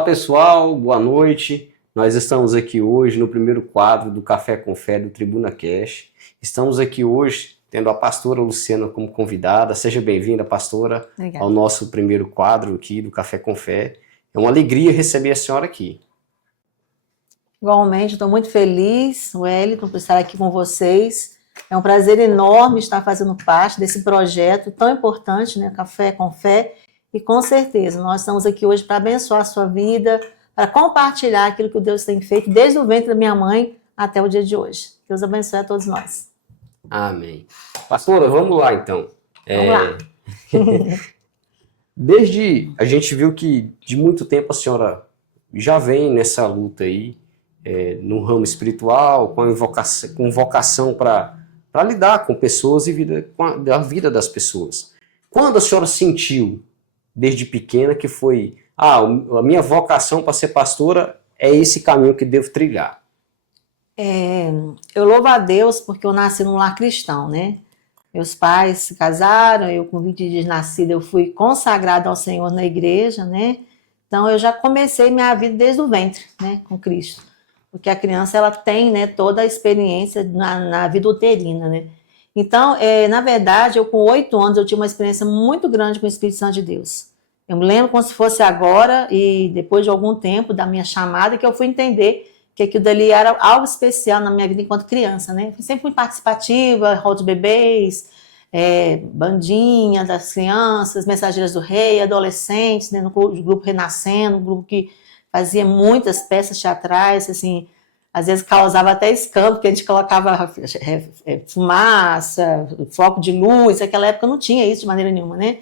Olá pessoal, boa noite. Nós estamos aqui hoje no primeiro quadro do Café com Fé do Tribuna Cash. Estamos aqui hoje tendo a pastora Luciana como convidada. Seja bem-vinda, pastora, Obrigada. ao nosso primeiro quadro aqui do Café com Fé. É uma alegria receber a senhora aqui. Igualmente, estou muito feliz, Wellington, por estar aqui com vocês. É um prazer enorme estar fazendo parte desse projeto tão importante, né? Café com Fé. E com certeza, nós estamos aqui hoje para abençoar a sua vida, para compartilhar aquilo que Deus tem feito desde o ventre da minha mãe até o dia de hoje. Deus abençoe a todos nós. Amém. Pastora, vamos lá então. Vamos lá. Desde a gente viu que de muito tempo a senhora já vem nessa luta aí, no ramo espiritual, com vocação para lidar com pessoas e a vida das pessoas. Quando a senhora sentiu, desde pequena, que foi, a minha vocação para ser pastora é esse caminho que devo trilhar? Eu louvo a Deus porque eu nasci num lar cristão, né? Meus pais se casaram, eu com 20 dias de nascida, eu fui consagrada ao Senhor na igreja, né? Então eu já comecei minha vida desde o ventre, né, com Cristo. Porque a criança, ela tem, né, toda a experiência na vida uterina, né? Então, na verdade, eu com 8 anos, eu tive uma experiência muito grande com o Espírito Santo de Deus. Eu me lembro como se fosse agora, e depois de algum tempo da minha chamada, que eu fui entender que aquilo dali era algo especial na minha vida enquanto criança, né? Eu sempre fui participativa, rol de bebês, bandinha das crianças, mensageiras do rei, adolescentes, né, no grupo Renascendo, um grupo que fazia muitas peças teatrais, assim, às vezes causava até escândalo, porque a gente colocava fumaça, foco de luz. Naquela época não tinha isso de maneira nenhuma, né?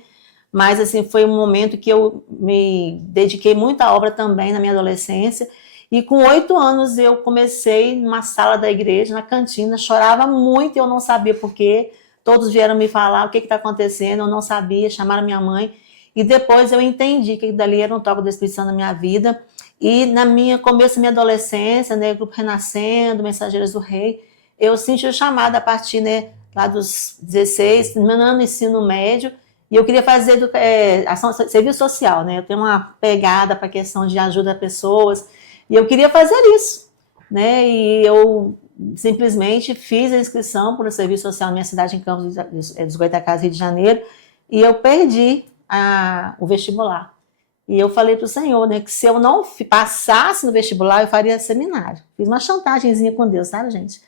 Mas, assim, foi um momento que eu me dediquei muito à obra também na minha adolescência. E com 8 anos eu comecei numa sala da igreja, na cantina, chorava muito e eu não sabia por quê. Todos vieram me falar o que está acontecendo, eu não sabia, chamaram minha mãe. E depois eu entendi que dali era um toque do Espírito Santo na minha vida. E começo da minha adolescência, né, Grupo Renascendo, Mensageiras do Rei, eu senti o chamado a partir, né, lá dos 16, no meu ano de ensino médio, e eu queria fazer serviço social, né? Eu tenho uma pegada para a questão de ajuda a pessoas, e eu queria fazer isso, né? E eu simplesmente fiz a inscrição para o serviço social na minha cidade, em Campos dos Goytacazes, Rio de Janeiro, e eu perdi o vestibular. E eu falei para o Senhor, né, que se eu não passasse no vestibular, eu faria seminário. Fiz uma chantagemzinha com Deus, sabe, gente?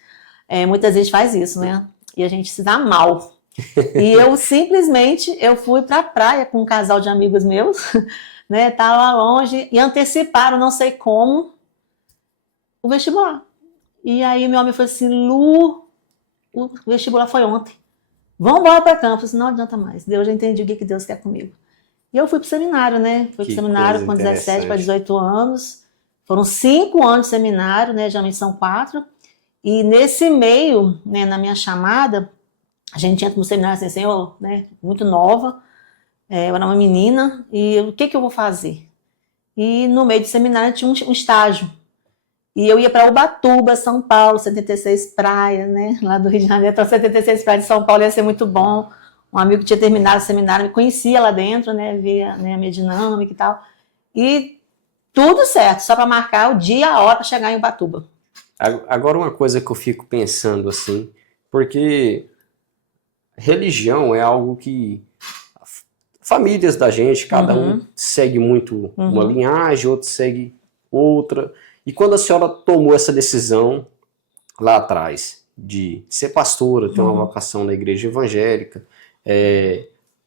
Muita gente faz isso, né? E a gente se dá mal. E eu simplesmente, eu fui para a praia com um casal de amigos meus, né? Tava lá longe e anteciparam, não sei como, o vestibular. E aí meu homem falou assim: Lu, o vestibular foi ontem. Vamos embora para Campos. Não adianta mais. Eu já entendi o que Deus quer comigo. E eu fui para o seminário, né? Fui para o seminário com 17 para 18 anos. Foram 5 anos de seminário, né? Já são 4. E nesse meio, né, na minha chamada, a gente entra no seminário assim, Senhor, né? Muito nova. Eu era uma menina. E o que eu vou fazer? E no meio do seminário tinha um estágio. E eu ia para Ubatuba, São Paulo, 76 praias, né? Lá do Rio de Janeiro. Então, 76 praias de São Paulo ia ser muito bom. Um amigo que tinha terminado o seminário me conhecia lá dentro, né? Via, né, a minha dinâmica e tal. E tudo certo, só para marcar o dia e a hora para chegar em Ubatuba. Agora, uma coisa que eu fico pensando assim, porque religião é algo que famílias da gente, cada um segue muito uma linhagem, outro segue outra. E quando a senhora tomou essa decisão lá atrás de ser pastora, ter uma vocação na igreja evangélica,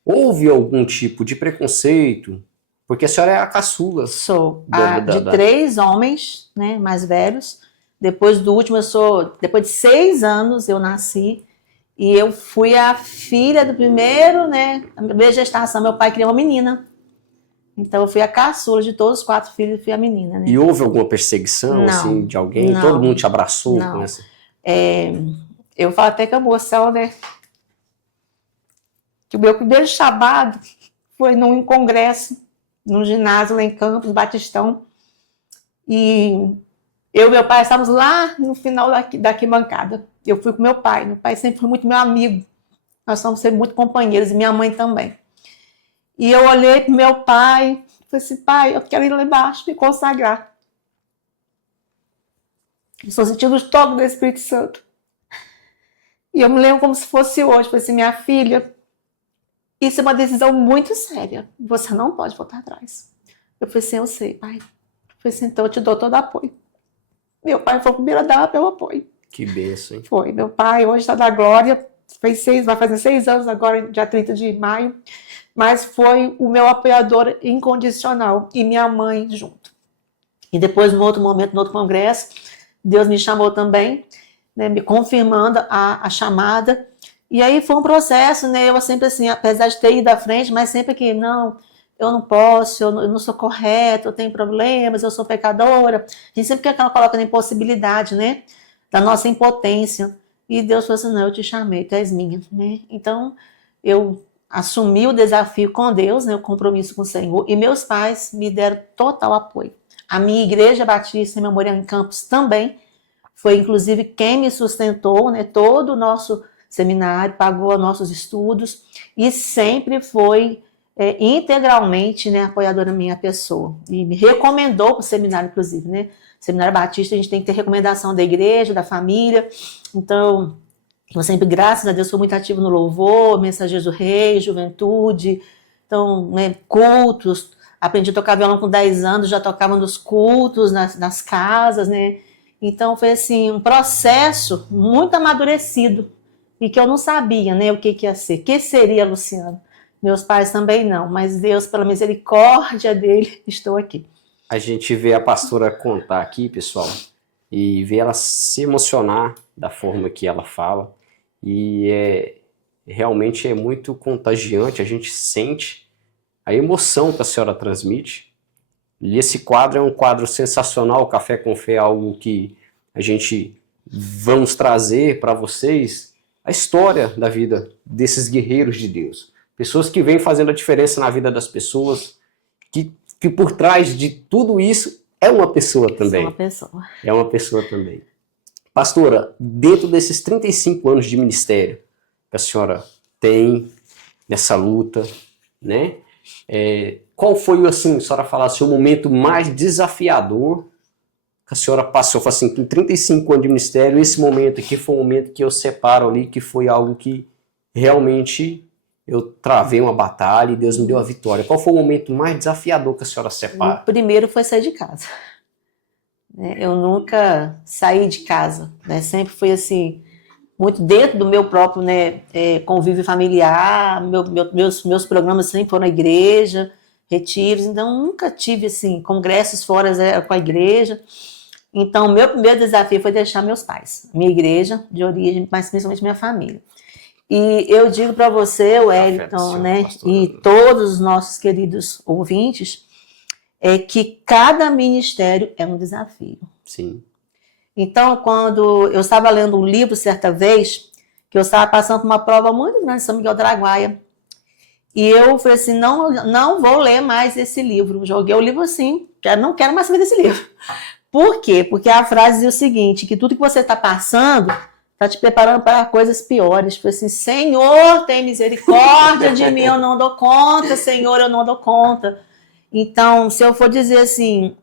houve algum tipo de preconceito? Porque a senhora é a caçula. Sou de 3 homens, né, mais velhos. Depois do último, depois de 6 anos eu nasci. E eu fui a filha do primeiro, né, a minha gestação. Meu pai queria uma menina. Então eu fui a caçula de todos os 4 filhos e fui a menina, né? E houve alguma perseguição, não, assim, de alguém? Não, todo mundo te abraçou não. Com essa? Eu falo até com a emoção, né? Que o meu primeiro chamado foi num congresso, num ginásio lá em Campos, Batistão. E eu e meu pai estávamos lá no final da arquibancada. Eu fui com meu pai. Meu pai sempre foi muito meu amigo. Nós somos sempre muito companheiros, e minha mãe também. E eu olhei para meu pai, falei assim, pai, eu quero ir lá embaixo me consagrar. Eu estou sentindo o toque do Espírito Santo. E eu me lembro como se fosse hoje. Falei assim, minha filha, isso é uma decisão muito séria. Você não pode voltar atrás. Eu falei assim, eu sei, pai. Eu falei assim, então eu te dou todo apoio. Meu pai foi o primeiro a dar meu apoio. Que bênção, hein? Foi. Meu pai hoje está na glória. Vai fazer 6 anos agora, dia 30 de maio. Mas foi o meu apoiador incondicional. E minha mãe junto. E depois, no outro momento, no outro congresso, Deus me chamou também, né, me confirmando a chamada. E aí foi um processo, né? Eu sempre assim, apesar de ter ido à frente, mas sempre que, não, eu não posso, eu não sou correta, eu tenho problemas, eu sou pecadora. A gente sempre quer que ela coloque na impossibilidade, né? Da nossa impotência. E Deus falou assim, não, eu te chamei, tu és minha, né? Então, eu assumi o desafio com Deus, né, o compromisso com o Senhor, e meus pais me deram total apoio. A minha igreja batista Memorial em Campos também foi, inclusive, quem me sustentou, né, todo o nosso seminário, pagou nossos estudos e sempre foi integralmente, né, apoiadora da minha pessoa. E me recomendou para o seminário, inclusive, né? Seminário Batista, a gente tem que ter recomendação da igreja, da família. Então, eu sempre, graças a Deus, sou muito ativo no louvor, Mensageiros do Rei, juventude, então, né, cultos. Aprendi a tocar violão com 10 anos, já tocava nos cultos, nas casas, né? Então, foi assim, um processo muito amadurecido e que eu não sabia, né, o que ia ser. O que seria Luciana? Meus pais também não, mas Deus, pela misericórdia dele, estou aqui. A gente vê a pastora contar aqui, pessoal, e vê ela se emocionar da forma que ela fala. E realmente é muito contagiante, a gente sente a emoção que a senhora transmite. E esse quadro é um quadro sensacional, o Café com Fé é algo que a gente vamos trazer para vocês a história da vida desses guerreiros de Deus. Pessoas que vêm fazendo a diferença na vida das pessoas, que por trás de tudo isso é uma pessoa também. É uma pessoa. É uma pessoa também. Pastora, dentro desses 35 anos de ministério que a senhora tem nessa luta, né? Qual foi, assim, a senhora falasse, o momento mais desafiador que a senhora passou? Foi assim, com 35 anos de ministério, esse momento aqui foi um momento que eu separo ali, que foi algo que realmente eu travei uma batalha e Deus me deu a vitória. Qual foi o momento mais desafiador que a senhora separa? O primeiro foi sair de casa. Eu nunca saí de casa, né? Sempre fui assim, muito dentro do meu próprio, né, convívio familiar, meus programas sempre foram na igreja, retiros, então nunca tive assim, congressos fora com a igreja. Então, meu primeiro desafio foi deixar meus pais, minha igreja de origem, mas principalmente minha família. E eu digo para você, Wellington, né, e todos os nossos queridos ouvintes, que cada ministério é um desafio. Sim. Então, quando eu estava lendo um livro certa vez, que eu estava passando por uma prova muito grande em São Miguel do Araguaia, e eu falei assim, não vou ler mais esse livro. Joguei o livro assim, não quero mais saber desse livro. Por quê? Porque a frase diz o seguinte, que tudo que você está passando está te preparando para coisas piores. Falei assim, Senhor, tem misericórdia de mim, eu não dou conta, Senhor, eu não dou conta. Então, se eu for dizer assim,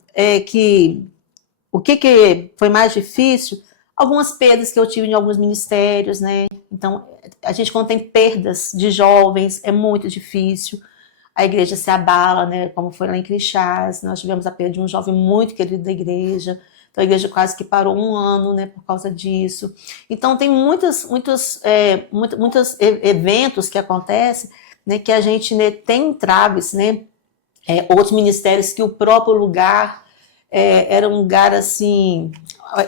que o que foi mais difícil, algumas perdas que eu tive em alguns ministérios, né? Então, a gente quando tem perdas de jovens, é muito difícil. A igreja se abala, né? Como foi lá em Crixás, nós tivemos a perda de um jovem muito querido da igreja. Então, a igreja quase que parou 1 ano, né, por causa disso. Então, tem muitos eventos que acontecem, né, que a gente, né, tem entraves, né? Outros ministérios que o próprio lugar era um lugar assim,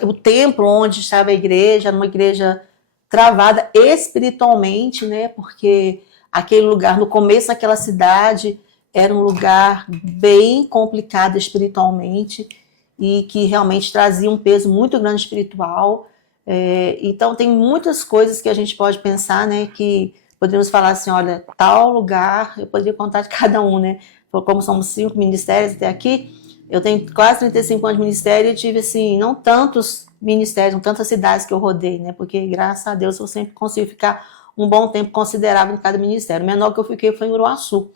o templo onde estava a igreja, era uma igreja travada espiritualmente, né? Porque aquele lugar, no começo daquela cidade, era um lugar bem complicado espiritualmente e que realmente trazia um peso muito grande espiritual. Então, tem muitas coisas que a gente pode pensar, né? Que poderíamos falar assim, olha, tal lugar, eu poderia contar de cada um, né? Como somos 5 ministérios até aqui, eu tenho quase 35 anos de ministério e tive, assim, não tantos ministérios, não tantas cidades que eu rodei, né? Porque, graças a Deus, eu sempre consigo ficar um bom tempo considerável em cada ministério. O menor que eu fiquei foi em Uruaçu.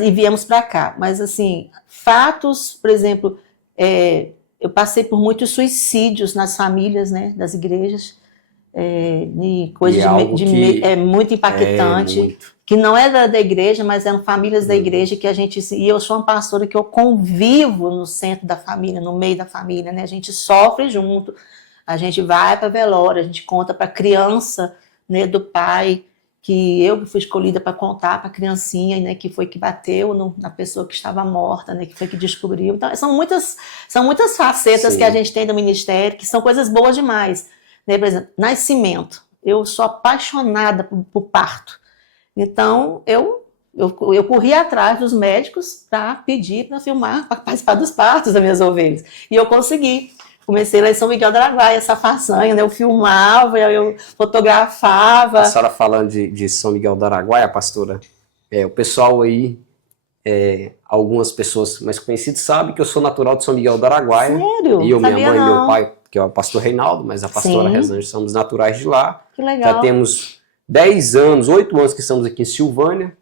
e viemos para cá. Mas, assim, fatos, por exemplo, eu passei por muitos suicídios nas famílias, né, das igrejas, e coisas muito impactante, que não era da igreja, mas eram famílias da igreja que e eu sou uma pastora que eu convivo no centro da família, no meio da família, né? A gente sofre junto, a gente vai para velório, a gente conta para a criança, né, do pai, que eu fui escolhida para contar para a criancinha, né, que foi que bateu na pessoa que estava morta, né, que foi que descobriu. Então, são muitas facetas que a gente tem do ministério, que são coisas boas demais. Né? Por exemplo, nascimento. Eu sou apaixonada por parto. Então, eu corri atrás dos médicos para pedir para filmar, para participar dos partos das minhas ovelhas. E eu consegui. Comecei lá em São Miguel do Araguaia, essa façanha, né? Eu filmava, eu fotografava. A senhora falando de São Miguel do Araguaia, pastora, o pessoal aí, algumas pessoas mais conhecidas sabem que eu sou natural de São Miguel do Araguaia. Sério? E eu, minha mãe e meu pai, que é o pastor Reinaldo, mas a pastora Rosângela, somos naturais de lá. Que legal. Já temos 10 anos, 8 anos que estamos aqui em Silvânia.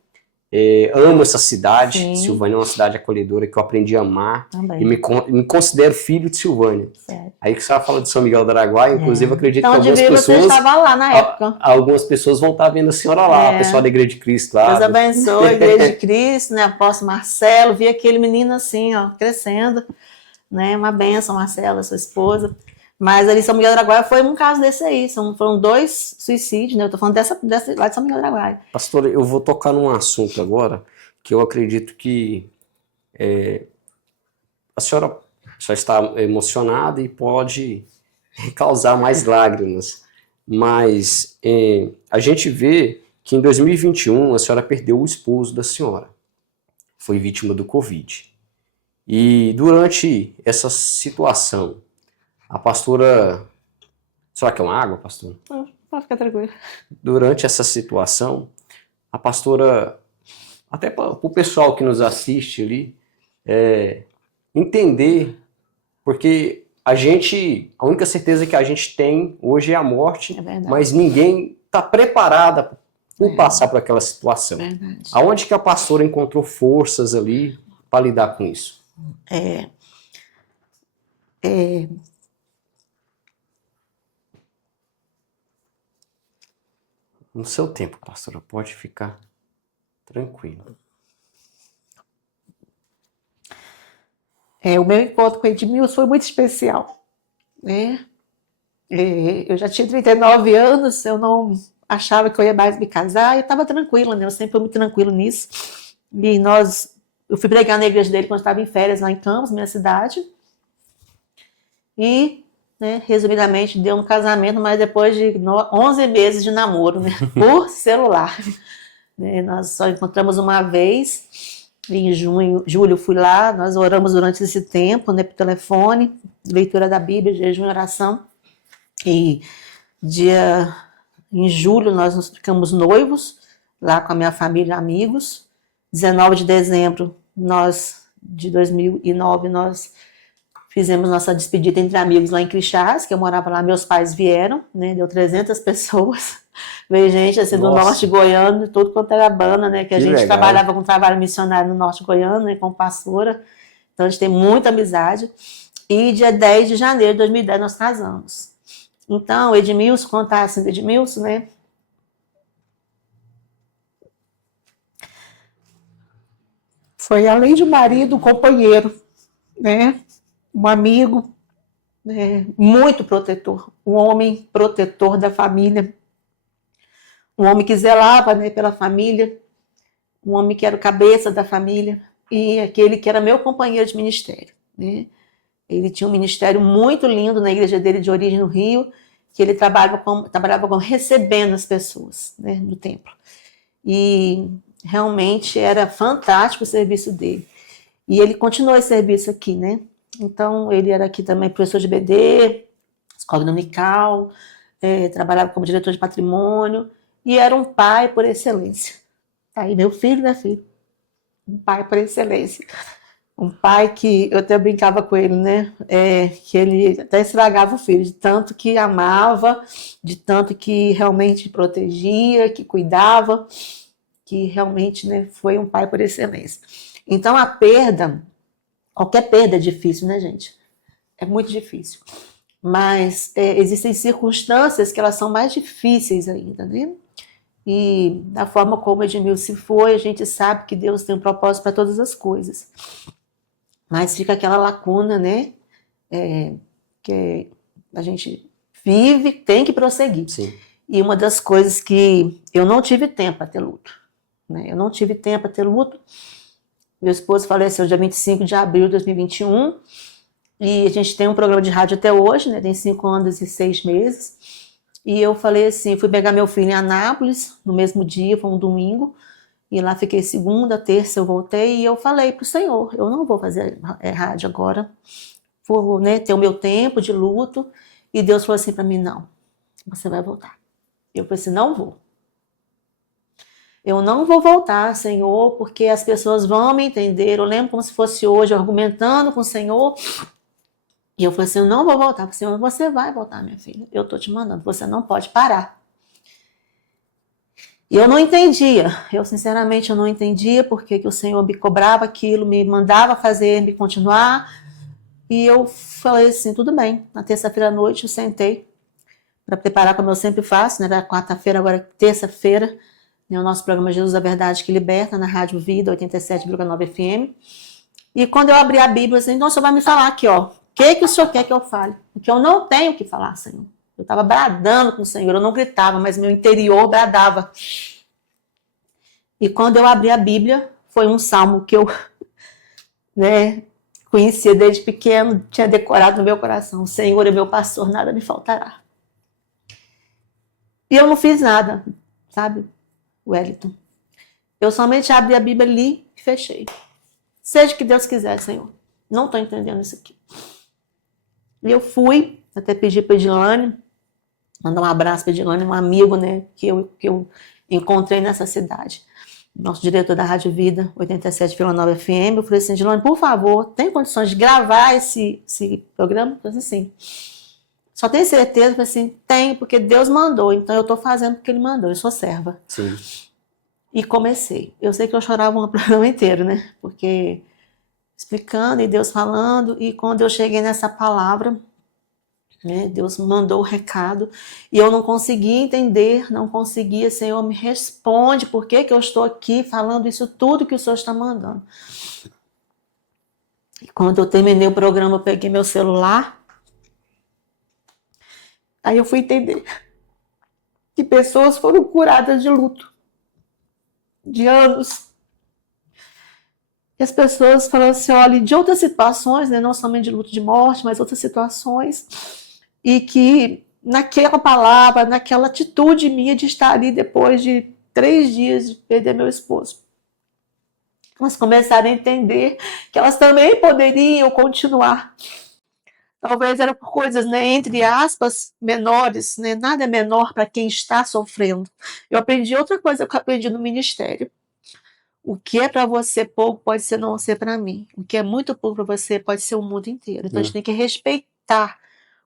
Amo essa cidade. Sim. Silvânia é uma cidade acolhedora que eu aprendi a amar. Também. E me considero filho de Silvânia. Certo. Aí que você fala de São Miguel do Araguaia, inclusive acredito que algumas pessoas... Então, você estava lá na época. Algumas pessoas vão estar vendo a senhora lá, o pessoal da Igreja de Cristo lá. Deus abençoe a Igreja de Cristo, né? Apóstolo Marcelo, vi aquele menino assim, ó, crescendo. Né? Uma bênção, Marcela, sua esposa. Mas ali São Miguel do Araguaia foi um caso desse aí. Foram 2 suicídios, né? Eu tô falando dessa lá de São Miguel do Araguaia. Pastora, eu vou tocar num assunto agora que eu acredito que a senhora já está emocionada e pode causar mais lágrimas. Mas a gente vê que em 2021 a senhora perdeu o esposo da senhora. Foi vítima do Covid. E durante essa situação, a pastora... Será que é uma água, pastora? Não, pode ficar tranquilo. Durante essa situação, a pastora, até para o pessoal que nos assiste ali, entender, porque a única certeza que a gente tem hoje é a morte, mas ninguém está preparada por passar por aquela situação. Verdade. Aonde que a pastora encontrou forças ali para lidar com isso? No seu tempo, pastora, pode ficar tranquilo. O meu encontro com Edmilson foi muito especial. Né? Eu já tinha 39 anos, eu não achava que eu ia mais me casar, eu estava tranquila, né? Eu sempre fui muito tranquila nisso. E eu fui pregar na igreja dele quando eu estava em férias lá em Campos, minha cidade. E, né, resumidamente, deu um casamento, mas depois de 11 meses de namoro, né, por celular. Nós só encontramos uma vez, em julho fui lá, nós oramos durante esse tempo, né, por telefone, leitura da Bíblia, jejum e oração. E em julho nós ficamos noivos, lá com a minha família e amigos. 19 de dezembro de 2009, nós fizemos nossa despedida entre amigos lá em Crixás, que eu morava lá, meus pais vieram, né, deu 300 pessoas, veio gente assim do norte goiano, tudo quanto era banda, né, que a gente trabalhava com trabalho missionário no norte goiano, né, como pastora, então a gente tem muita amizade, e dia 10 de janeiro de 2010 nós casamos. Então, Edmilson, contar assim do Edmilson, né, foi além de um marido, um companheiro, né, um amigo, né, muito protetor, um homem protetor da família, um homem que zelava, né, pela família, um homem que era o cabeça da família e aquele que era meu companheiro de ministério. Né. Ele tinha um ministério muito lindo na igreja dele de origem no Rio, que ele trabalhava com recebendo as pessoas, né, no templo. E realmente era fantástico o serviço dele. E ele continuou esse serviço aqui, né? Então, ele era aqui também professor de BD, escola dominical, trabalhava como diretor de patrimônio, e era um pai por excelência. Aí, meu filho, né, filho? Um pai por excelência. Um pai que, eu até brincava com ele, né? Que ele até estragava o filho, de tanto que amava, de tanto que realmente protegia, que cuidava. que realmente, né, foi um pai por excelência. Então, a perda, qualquer perda é difícil, né, gente? É muito difícil. Mas existem circunstâncias que elas são mais difíceis ainda, né? E da forma como Edmilson se foi, a gente sabe que Deus tem um propósito para todas as coisas. Mas fica aquela lacuna, né? Que a gente vive, tem que prosseguir. Sim. E uma das coisas que eu não tive tempo para ter luto. Né? Eu não tive tempo para ter luto. Meu esposo faleceu dia 25 de abril de 2021. E a gente tem um programa de rádio até hoje, né? Tem 5 anos e 6 meses. E eu falei assim, fui pegar meu filho em Anápolis, no mesmo dia, foi um domingo. E lá fiquei segunda, terça, eu voltei. E eu falei para o Senhor, eu não vou fazer rádio agora. Vou, né, ter o meu tempo de luto. E Deus falou assim para mim, não, você vai voltar. Eu falei assim, não vou. Eu não vou voltar, Senhor, porque as pessoas vão me entender. Eu lembro como se fosse hoje, argumentando com o Senhor. E eu falei assim, eu não vou voltar. Senhor, você vai voltar, minha filha. Eu estou te mandando, você não pode parar. E eu não entendia. Eu, sinceramente, eu não entendia porque que o Senhor me cobrava aquilo, me mandava fazer, me continuar. E eu falei assim, tudo bem. Na terça-feira à noite eu sentei para preparar como eu sempre faço, né? Era quarta-feira, agora terça-feira, né? O nosso programa Jesus a Verdade que Liberta, na Rádio Vida, 87,9 FM. E quando eu abri a Bíblia, assim, então o Senhor vai me falar aqui, ó. O que o Senhor quer que eu fale? Porque eu não tenho o que falar, Senhor. Eu estava bradando com o Senhor, eu não gritava, mas meu interior bradava. E quando eu abri a Bíblia, foi um salmo que eu, né, conhecia desde pequeno, tinha decorado no meu coração. O Senhor é meu pastor, nada me faltará. E eu não fiz nada, sabe, Wellington? Eu somente abri a Bíblia, li e fechei. Seja o que Deus quiser, Senhor. Não estou entendendo isso aqui. E eu fui, até pedir para Edilane, mandar um abraço para Edilane, um amigo, né, que eu encontrei nessa cidade. Nosso diretor da Rádio Vida, 87,9 FM. Eu falei assim, Edilane, por favor, tem condições de gravar esse programa? Eu falei assim, só tem certeza? Eu falei assim, tem, porque Deus mandou, então eu estou fazendo porque Ele mandou, eu sou serva. Sim. E comecei. Eu sei que eu chorava o programa inteiro, né? Porque explicando e Deus falando, e quando eu cheguei nessa palavra, né, Deus mandou o recado, e eu não conseguia entender, não conseguia, Senhor, me responde, por que eu estou aqui falando isso tudo que o Senhor está mandando. E quando eu terminei o programa, eu peguei meu celular, aí eu fui entender que pessoas foram curadas de luto, de anos. E as pessoas falam assim, olha, de outras situações, né, não somente de luto de morte, mas outras situações, e que naquela palavra, naquela atitude minha de estar ali depois de 3 dias de perder meu esposo, elas começaram a entender que elas também poderiam continuar. Talvez eram por coisas, né, entre aspas, menores, né, nada é menor para quem está sofrendo. Eu aprendi outra coisa que eu aprendi no ministério. O que é para você pouco pode ser não ser para mim. O que é muito pouco para você pode ser o mundo inteiro. Então a gente tem que respeitar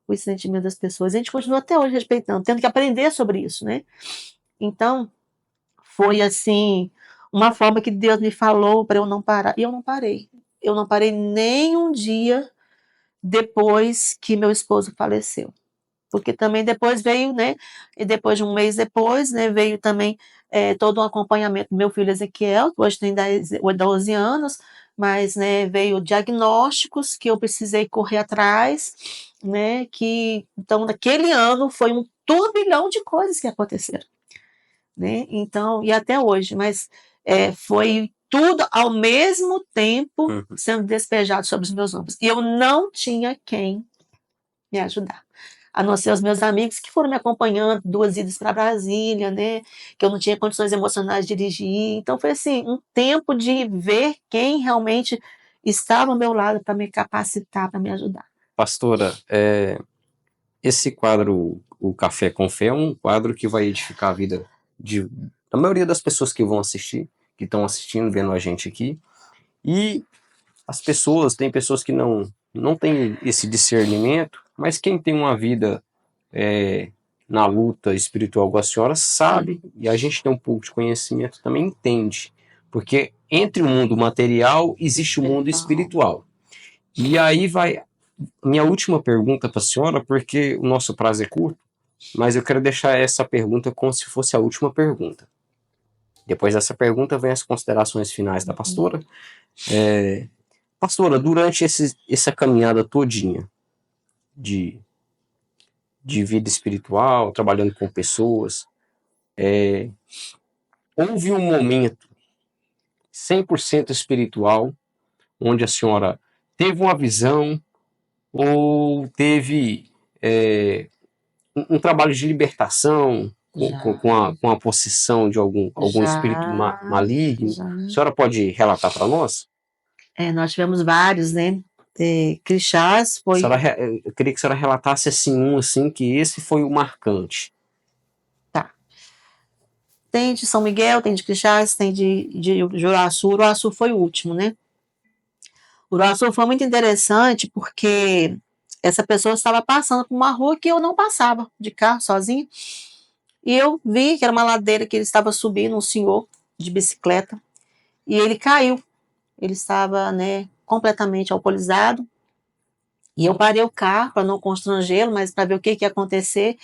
os sentimentos das pessoas. A gente continua até hoje respeitando, tendo que aprender sobre isso, né? Então, foi assim, uma forma que Deus me falou para eu não parar. E eu não parei. Eu não parei nem um dia depois que meu esposo faleceu. Porque também depois veio, né? E depois de um mês depois, né? Veio também todo um acompanhamento do meu filho Ezequiel, que hoje tem 12 anos, mas, né, veio diagnósticos que eu precisei correr atrás, né? Então, naquele ano foi um turbilhão de coisas que aconteceram, né? Então, e até hoje, mas foi tudo ao mesmo tempo sendo despejado sobre os meus ombros. E eu não tinha quem me ajudar. A não ser os meus amigos que foram me acompanhando 2 idas para Brasília, né? Que eu não tinha condições emocionais de dirigir. Então foi assim, um tempo de ver quem realmente estava ao meu lado para me capacitar, para me ajudar. Pastora, esse quadro, o Café com Fé, é um quadro que vai edificar a vida da maioria das pessoas que vão assistir, que estão assistindo, vendo a gente aqui. E tem pessoas que não têm esse discernimento, mas quem tem uma vida na luta espiritual com a senhora sabe, e a gente tem um pouco de conhecimento também entende. Porque entre o mundo material existe o mundo espiritual. E aí vai minha última pergunta para a senhora, porque o nosso prazo é curto, mas eu quero deixar essa pergunta como se fosse a última pergunta. Depois dessa pergunta vem as considerações finais da pastora. Pastora, durante essa caminhada todinha de vida espiritual, trabalhando com pessoas, houve um momento 100% espiritual, onde a senhora teve uma visão ou teve um trabalho de libertação com a possessão de algum espírito maligno? A senhora pode relatar para nós? Nós tivemos vários, né? Crixás foi... Eu queria que a senhora relatasse assim, que esse foi o marcante. Tá. Tem de São Miguel, tem de Crixás, tem de Juruaçu. Juruaçu foi o último, né? O Juruaçu foi muito interessante porque essa pessoa estava passando por uma rua que eu não passava de carro sozinho. E eu vi que era uma ladeira que ele estava subindo, um senhor de bicicleta, e ele caiu. Ele estava, né, completamente alcoolizado. E eu parei o carro para não constrangê-lo, mas para ver o que ia acontecer.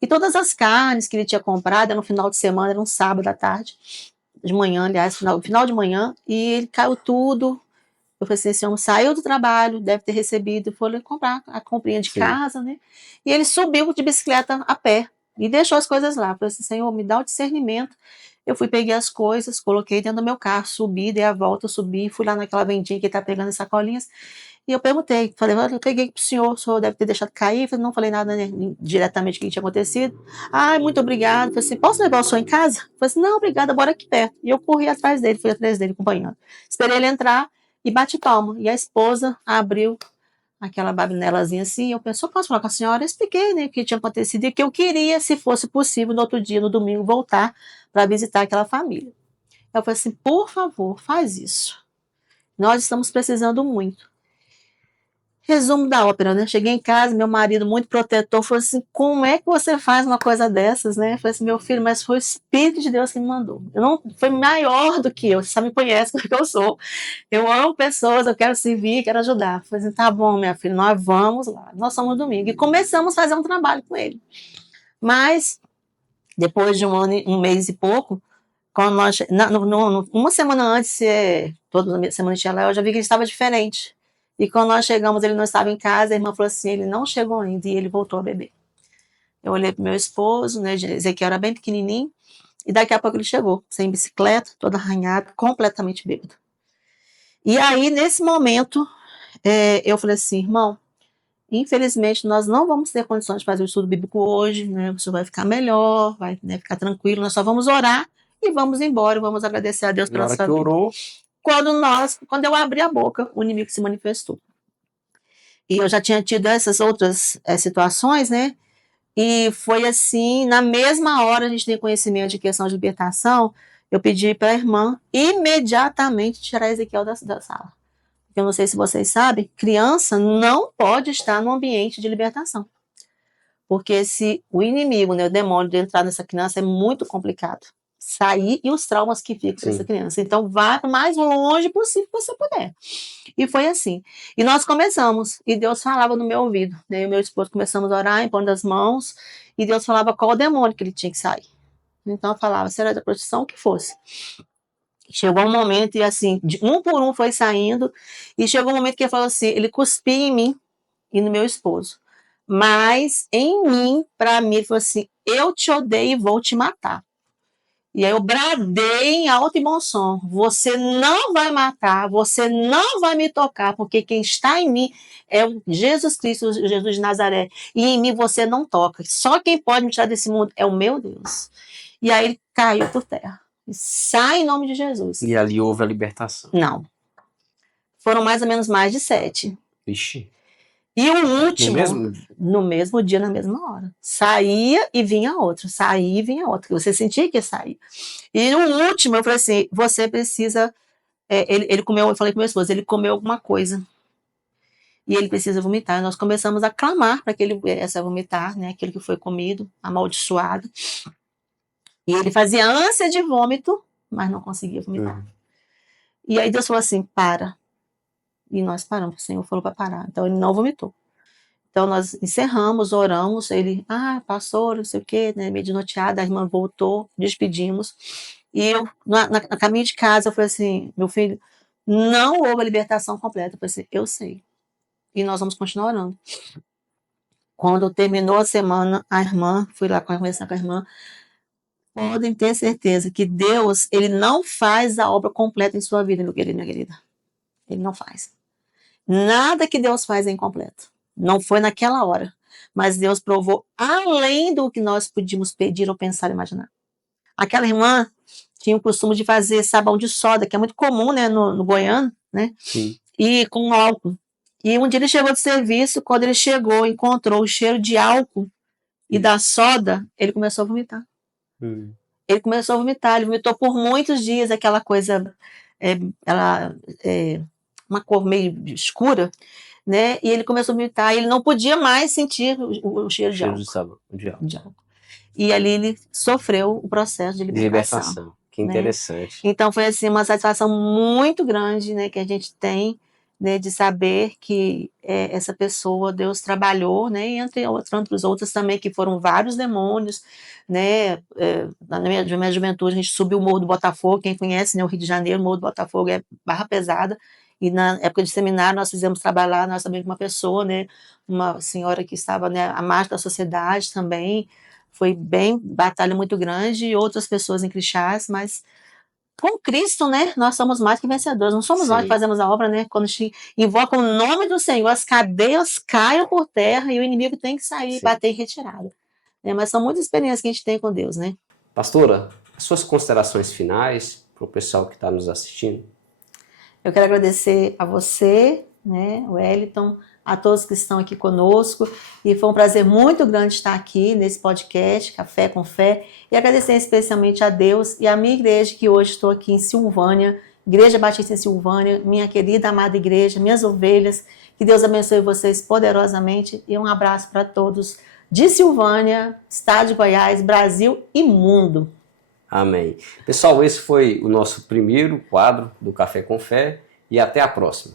E todas as carnes que ele tinha comprado, era no final de semana, era um sábado à tarde, de manhã, aliás, final de manhã, e ele caiu tudo. Eu falei assim, esse homem saiu do trabalho, deve ter recebido, foi comprar a comprinha de casa, né? E ele subiu de bicicleta a pé e deixou as coisas lá. Eu falei assim, Senhor, me dá o discernimento. Eu fui, peguei as coisas, coloquei dentro do meu carro, subi, dei a volta, subi, fui lá naquela vendinha que tá pegando as sacolinhas. E eu perguntei, falei, eu peguei pro senhor, o senhor deve ter deixado cair. Eu não falei nada, né, diretamente o que tinha acontecido. Ai, muito obrigado. Falei assim, posso levar o senhor em casa? Falei assim, não, obrigada, bora aqui perto. E eu corri atrás dele, fui atrás dele acompanhando. Esperei ele entrar e bate palma. E a esposa abriu aquela babinelazinha assim. Eu pensei, posso falar com a senhora? Eu expliquei, né, o que tinha acontecido e que eu queria, se fosse possível, no outro dia, no domingo, voltar para visitar aquela família. Eu falei assim, por favor, faz isso. Nós estamos precisando muito. Resumo da ópera, né? Cheguei em casa, meu marido, muito protetor, falou assim, como é que você faz uma coisa dessas, né? Eu falei assim, meu filho, mas foi o Espírito de Deus que me mandou. Eu não, foi maior do que eu, você sabe, me conhece porque eu sou. Eu amo pessoas, eu quero servir, quero ajudar. Eu falei assim, tá bom, minha filha, nós vamos lá. Nós somos domingo. E começamos a fazer um trabalho com ele. Mas, depois de um mês e pouco, quando nós, uma semana antes, toda semana tinha lá, eu já vi que ele estava diferente. E quando nós chegamos, ele não estava em casa, a irmã falou assim, ele não chegou ainda, e ele voltou a beber. Eu olhei pro meu esposo, né, Ezequiel era bem pequenininho, e daqui a pouco ele chegou, sem bicicleta, todo arranhado, completamente bêbado. E aí, nesse momento, eu falei assim, irmão, infelizmente nós não vamos ter condições de fazer o estudo bíblico hoje, né, o senhor vai ficar melhor, vai, né, ficar tranquilo, nós só vamos orar e vamos embora, vamos agradecer a Deus pela sua vida. Orou. Quando eu abri a boca, o inimigo se manifestou. E eu já tinha tido essas outras situações, né? E foi assim, na mesma hora a gente tem conhecimento de questão de libertação, eu pedi para a irmã imediatamente tirar Ezequiel da sala. Eu não sei se vocês sabem, criança não pode estar no ambiente de libertação. Porque se o inimigo, né, o demônio de entrar nessa criança é muito complicado. Sair e os traumas que ficam dessa criança. Então, vá o mais longe possível que você puder. E foi assim. E nós começamos, e Deus falava no meu ouvido. Né? Eu e meu esposo começamos a orar, impondo as mãos, e Deus falava qual o demônio que ele tinha que sair. Então, eu falava, se era da prostituição, que fosse. Chegou um momento, e assim, um por um foi saindo, e chegou um momento que ele falou assim, ele cuspia em mim e no meu esposo. Mas, em mim, para mim, ele falou assim, eu te odeio e vou te matar. E aí eu bradei em alto e bom som, você não vai matar, você não vai me tocar, porque quem está em mim é o Jesus Cristo, o Jesus de Nazaré, e em mim você não toca, só quem pode me tirar desse mundo é o meu Deus. E aí ele caiu por terra, e sai em nome de Jesus. E ali houve a libertação? Não, foram mais ou menos mais de 7. Vixe. E o último, no mesmo dia, na mesma hora. Saía e vinha outro, saía e vinha outro. Você sentia que ia sair. E no último, eu falei assim, você precisa... ele comeu, eu falei com meu esposo, ele comeu alguma coisa. e ele precisa vomitar. Nós começamos a clamar para que ele viesse a vomitar, né, aquilo que foi comido, amaldiçoado. E ele fazia ânsia de vômito, mas não conseguia vomitar. E aí Deus falou assim, para. E nós paramos, o Senhor falou para parar. Então ele não vomitou. Então nós encerramos, oramos, ele, pastor, não sei o quê, né, meio desnorteado, a irmã voltou, despedimos. E eu, na caminho de casa, eu falei assim, meu filho, não houve a libertação completa. Eu falei assim, eu sei. E nós vamos continuar orando. Quando terminou a semana, a irmã, fui lá conversar com a irmã, podem ter certeza que Deus, ele não faz a obra completa em sua vida, meu querido, minha querida. Ele não faz. Nada que Deus faz é incompleto. Não foi naquela hora. Mas Deus provou além do que nós podíamos pedir ou pensar, imaginar. Aquela irmã tinha o costume de fazer sabão de soda, que é muito comum, né, no goiano, né? Sim. E com álcool. E um dia ele chegou de serviço, quando ele chegou, encontrou o cheiro de álcool e da soda, ele começou a vomitar. Ele começou a vomitar, ele vomitou por muitos dias, aquela coisa, uma cor meio escura, né? E ele começou a vomitar, e ele não podia mais sentir o cheiro de álcool. De álcool. E ali ele sofreu o processo de libertação. Que interessante. Né? Então foi assim uma satisfação muito grande, né, que a gente tem, né, de saber que essa pessoa, Deus trabalhou, né, e entre os outros também, que foram vários demônios, né, na minha juventude a gente subiu o Morro do Botafogo, quem conhece, né, o Rio de Janeiro, o Morro do Botafogo é barra pesada, e na época de seminário nós fizemos trabalhar, nós também com uma pessoa, né, uma senhora que estava, né, à margem da sociedade também, foi bem, batalha muito grande, e outras pessoas em Crixás, mas com Cristo, né, nós somos mais que vencedores, não somos nós que fazemos a obra, né, quando a gente invoca o nome do Senhor, as cadeias caem por terra e o inimigo tem que sair, bater em retirada, né, mas são muitas experiências que a gente tem com Deus, né. Pastora, as suas considerações finais para o pessoal que está nos assistindo? Eu quero agradecer a você, né, o Wellington, a todos que estão aqui conosco, e foi um prazer muito grande estar aqui nesse podcast, Café com Fé, e agradecer especialmente a Deus e a minha igreja, que hoje estou aqui em Silvânia, Igreja Batista em Silvânia, minha querida, amada igreja, minhas ovelhas, que Deus abençoe vocês poderosamente, e um abraço para todos de Silvânia, estado de Goiás, Brasil e mundo. Amém. Pessoal, esse foi o nosso primeiro quadro do Café com Fé, e até a próxima.